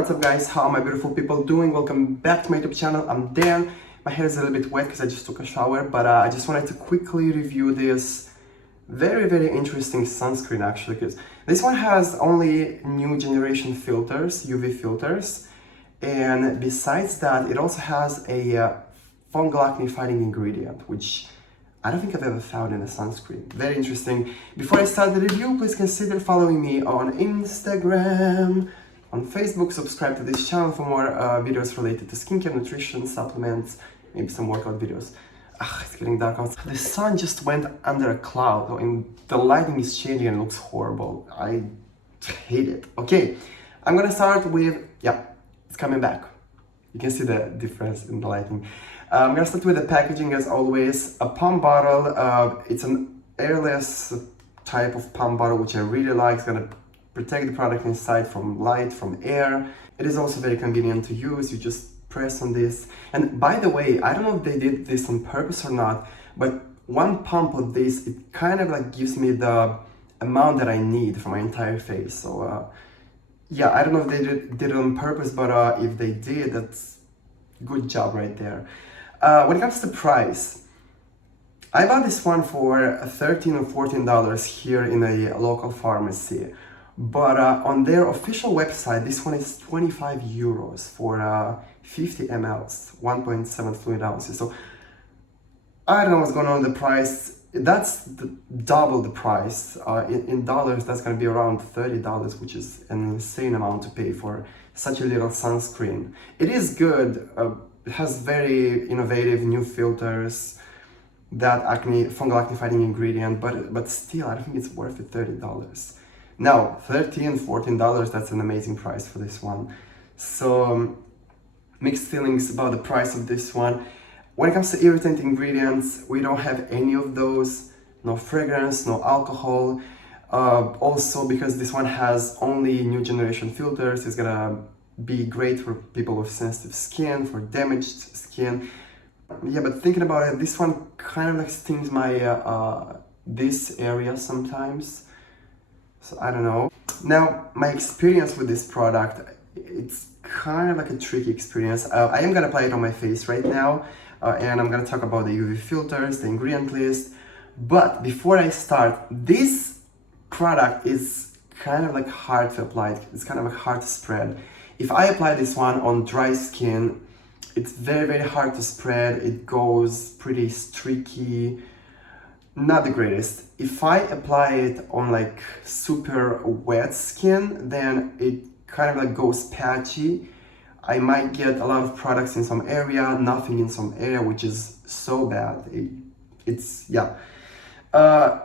What's up guys, how are my beautiful people doing? Welcome back to my YouTube channel. I'm Dan. My hair is a little bit wet because I just took a shower, but I just wanted to quickly review this very interesting sunscreen actually, because this one has only new generation filters, UV filters, and besides that it also has a fungal acne fighting ingredient, which I don't think I've ever found in a sunscreen. Very interesting. Before I start the review, please consider following me on Instagram, on Facebook, subscribe to this channel for more videos related to skincare, nutrition, supplements, maybe some workout videos. It's getting dark out. The sun just went under a cloud and the lighting is changing and it looks horrible. I hate it. Okay, I'm gonna start with, it's coming back. You can see the difference in the lighting. I'm gonna start with the packaging as always. A pump bottle, it's an airless type of pump bottle, which I really like. It's gonna protect the product inside from light, from air. It is also very convenient to use. You just press on this. And by the way, I don't know if they did this on purpose or not, but one pump of this, it kind of like gives me the amount that I need for my entire face. So yeah, I don't know if they did it on purpose, but if they did, that's good job right there. When it comes to price, I bought this one for $13 or $14 here in a local pharmacy. But on their official website, this one is 25 euros for 50 mLs, 1.7 fluid ounces. So I don't know what's going on with the price. That's double the price. In dollars, that's going to be around $30, which is an insane amount to pay for such a little sunscreen. It is good. It has very innovative new filters, that fungal acne fighting ingredient, but still, I don't think it's worth it, $30. Now, $13, $14, that's an amazing price for this one. So, mixed feelings about the price of this one. When it comes to irritant ingredients, we don't have any of those. No fragrance, no alcohol. Also, because this one has only new generation filters, it's gonna be great for people with sensitive skin, for damaged skin. Yeah, but thinking about it, this one kind of like stings my this area sometimes. So I don't know. Now, my experience with this product, it's kind of like a tricky experience. I am gonna apply it on my face right now, and I'm gonna talk about the UV filters, the ingredient list. But before I start, this product is kind of like hard to apply. It's kind of like hard to spread. If I apply this one on dry skin, it's very hard to spread. It goes pretty streaky. Not the greatest. If I apply it on like super wet skin, then it kind of like goes patchy. I might get a lot of products in some area, nothing in some area, which is so bad.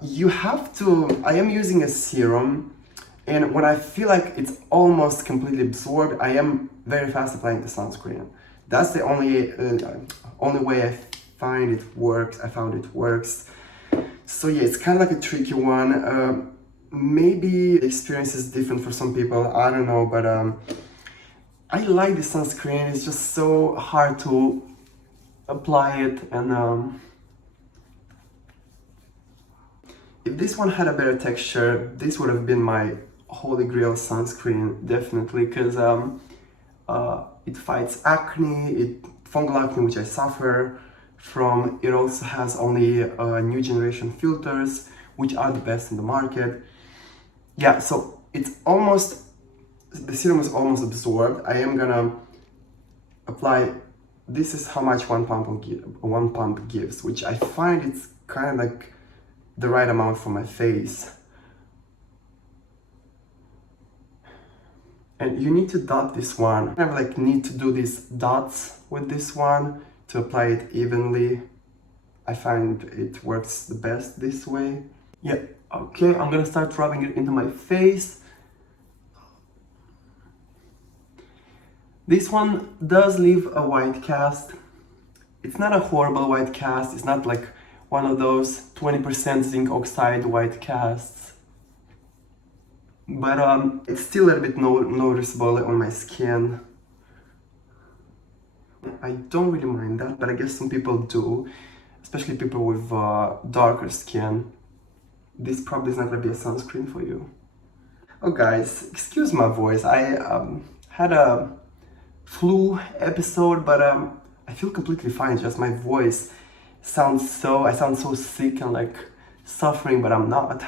You have to, I am using a serum, and when I feel like it's almost completely absorbed, I am very fast applying the sunscreen. That's the only way I found it works. So yeah, it's kind of like a tricky one. Maybe the experience is different for some people, I don't know, but I like the sunscreen. It's just so hard to apply it, and if this one had a better texture, this would have been my holy grail sunscreen, definitely, because it fights acne, fungal acne, which I suffer from. It also has only new generation filters, which are the best in the market. Yeah, so the serum is almost absorbed. I am gonna apply, this is how much one pump gives, which I find it's kind of like the right amount for my face. And you need to dot this one. I like need to do these dots with this one to apply it evenly. I find it works the best this way. Yeah, okay, I'm gonna start rubbing it into my face. This one does leave a white cast. It's not a horrible white cast. It's not like one of those 20% zinc oxide white casts. But it's still a little bit noticeable on my skin. I don't really mind that, but I guess some people do, especially people with darker skin. This probably is not gonna be a sunscreen for you. Oh guys, excuse my voice. I had a flu episode, but I feel completely fine. Just my voice I sound so sick and like suffering, but I'm not.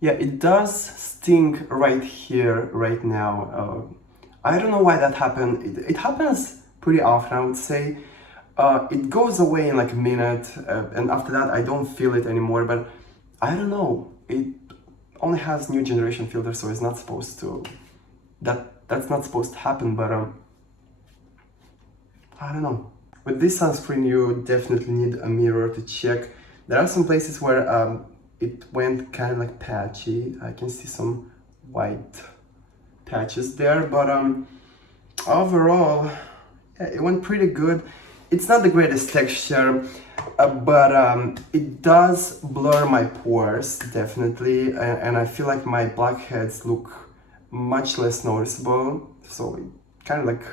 Yeah, it does sting right here, right now. I don't know why that happened. It happens pretty often, I would say. It goes away in like a minute, and after that I don't feel it anymore, but I don't know. It only has new generation filter, so it's not supposed to, that's not supposed to happen, but I don't know. With this sunscreen, you definitely need a mirror to check. There are some places where it went kind of like patchy. I can see some white patches there, but overall, yeah, it went pretty good. It's not the greatest texture, but it does blur my pores, definitely, and I feel like my blackheads look much less noticeable, so it kind of like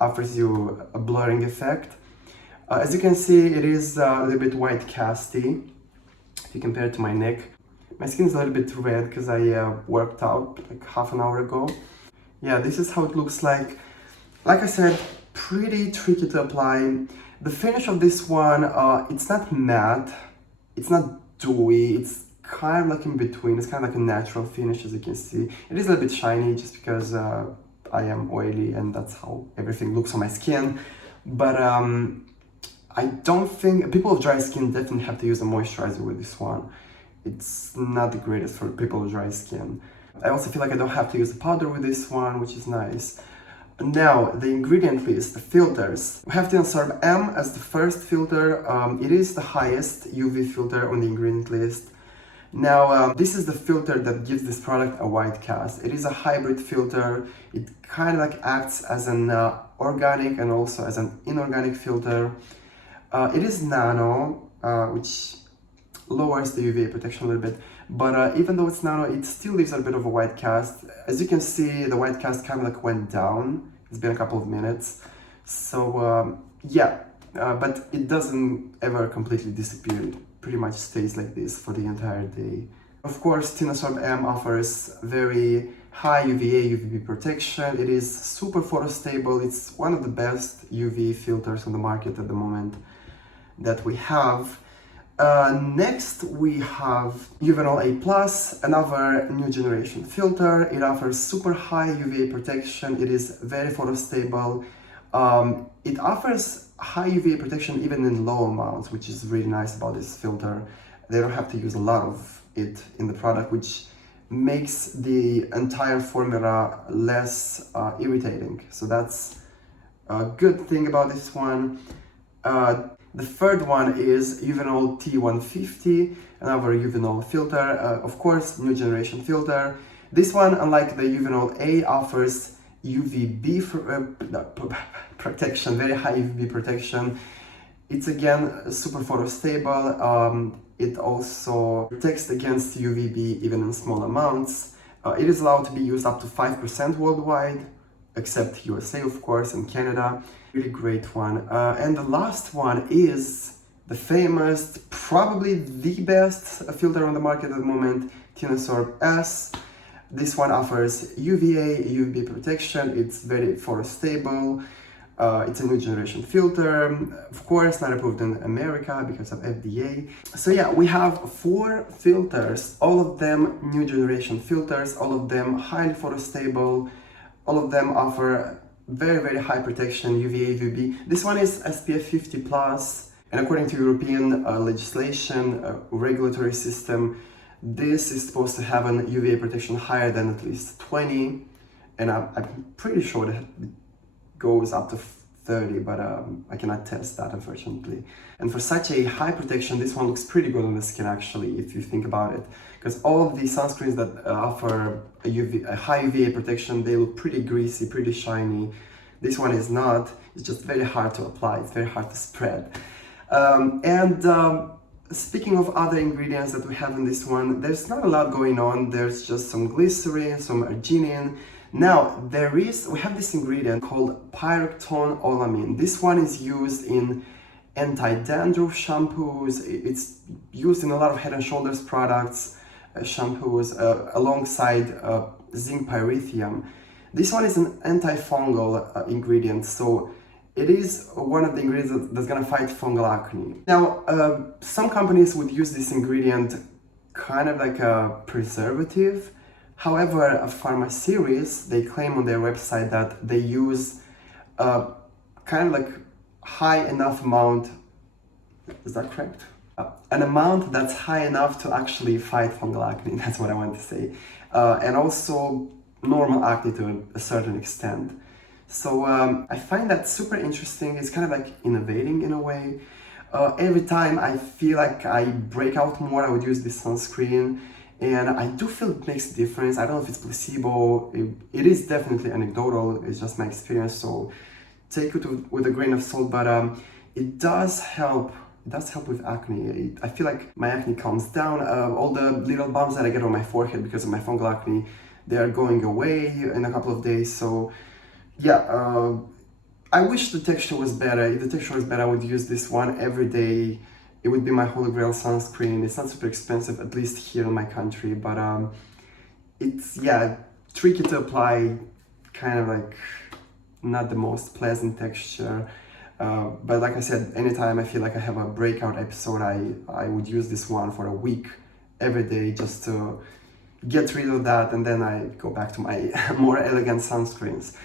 offers you a blurring effect. As you can see, it is a little bit white casty if you compare it to my neck. My skin is a little bit red because I worked out like half an hour ago. Yeah, this is how it looks like. Like I said, pretty tricky to apply. The finish of this one, it's not matte, it's not dewy, it's kind of like in between. It's kind of like a natural finish, as you can see. It is a little bit shiny just because I am oily and that's how everything looks on my skin. But I don't think, people with dry skin definitely have to use a moisturizer with this one. It's not the greatest for people with dry skin. I also feel like I don't have to use the powder with this one, which is nice. Now, the ingredient list, the filters. We have Serums M as the first filter. It is the highest UV filter on the ingredient list. Now, this is the filter that gives this product a white cast. It is a hybrid filter. It kind of like acts as an organic and also as an inorganic filter. It is nano, which lowers the UVA protection a little bit, but even though it's nano, it still leaves a bit of a white cast. As you can see, the white cast kind of like went down. It's been a couple of minutes, so yeah, but it doesn't ever completely disappear. It pretty much stays like this for the entire day. Of course, Serums M offers very high UVA, UVB protection. It is super photostable. It's one of the best UV filters on the market at the moment that we have. Next we have Juvenile A+, another new generation filter. It offers super high UVA protection. It is very photostable. It offers high UVA protection even in low amounts, which is really nice about this filter. They don't have to use a lot of it in the product, which makes the entire formula less irritating. So that's a good thing about this one. The third one is Juvenile T150, another Juvenile filter, of course, new generation filter. This one, unlike the Juvenile A, offers UVB protection, very high UVB protection. It's again super photostable. It also protects against UVB even in small amounts. It is allowed to be used up to 5% worldwide, except USA, of course, and Canada. Really great one. And the last one is the famous, probably the best filter on the market at the moment, Serums S. This one offers UVA, UVB protection. It's very photostable. It's a new generation filter. Of course, not approved in America because of FDA. So yeah, we have 4 filters, all of them new generation filters, all of them highly photostable. All of them offer very, very high protection, UVA, UVB. This one is SPF50 plus, and according to European legislation, regulatory system, this is supposed to have an UVA protection higher than at least 20, and I'm pretty sure that it goes up to 30, but I cannot test that, unfortunately. And for such a high protection, this one looks pretty good on the skin, actually, if you think about it. Because all of these sunscreens that offer a high UVA protection, they look pretty greasy, pretty shiny. This one is not. It's just very hard to apply. It's very hard to spread. Speaking of other ingredients that we have in this one, there's not a lot going on. There's just some glycerin, some arginine. Now, we have this ingredient called Pyrotone Olamine. This one is used in anti-dandruff shampoos. It's used in a lot of Head and Shoulders products, shampoos, alongside zinc pyrithium. This one is an antifungal ingredient, so it is one of the ingredients that's gonna fight fungal acne. Now, some companies would use this ingredient kind of like a preservative. However, Pharmaceris, they claim on their website that they use kind of like high enough amount, is that correct? An amount that's high enough to actually fight fungal acne, that's what I want to say. And also normal acne to a certain extent. So I find that super interesting. It's kind of like innovating in a way. Every time I feel like I break out more, I would use this sunscreen. And I do feel it makes a difference. I don't know if it's placebo. It is definitely anecdotal. It's just my experience. So take it with a grain of salt. But it does help. It does help with acne. I feel like my acne calms down. All the little bumps that I get on my forehead because of my fungal acne, they are going away in a couple of days. So yeah, I wish the texture was better. If the texture was better, I would use this one every day. It would be my holy grail sunscreen. It's not super expensive, at least here in my country, but it's, yeah, tricky to apply, kind of like not the most pleasant texture. But like I said, anytime I feel like I have a breakout episode, I would use this one for a week, every day, just to get rid of that, and then I go back to my more elegant sunscreens.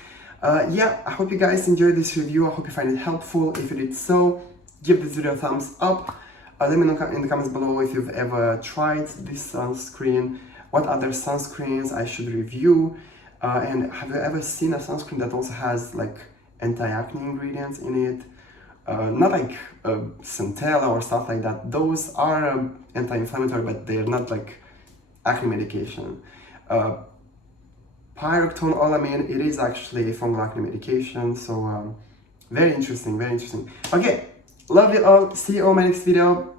Yeah, I hope you guys enjoyed this review. I hope you find it helpful. If you did so, give this video a thumbs up. Let me know in the comments below if you've ever tried this sunscreen, what other sunscreens I should review, and have you ever seen a sunscreen that also has like anti-acne ingredients in it? Not like centella or stuff like that. Those are anti-inflammatory, but they're not like acne medication. Pyrotone Olamine, it is actually a fungal acne medication, so very interesting, very interesting. Okay, love you all, see you on my next video.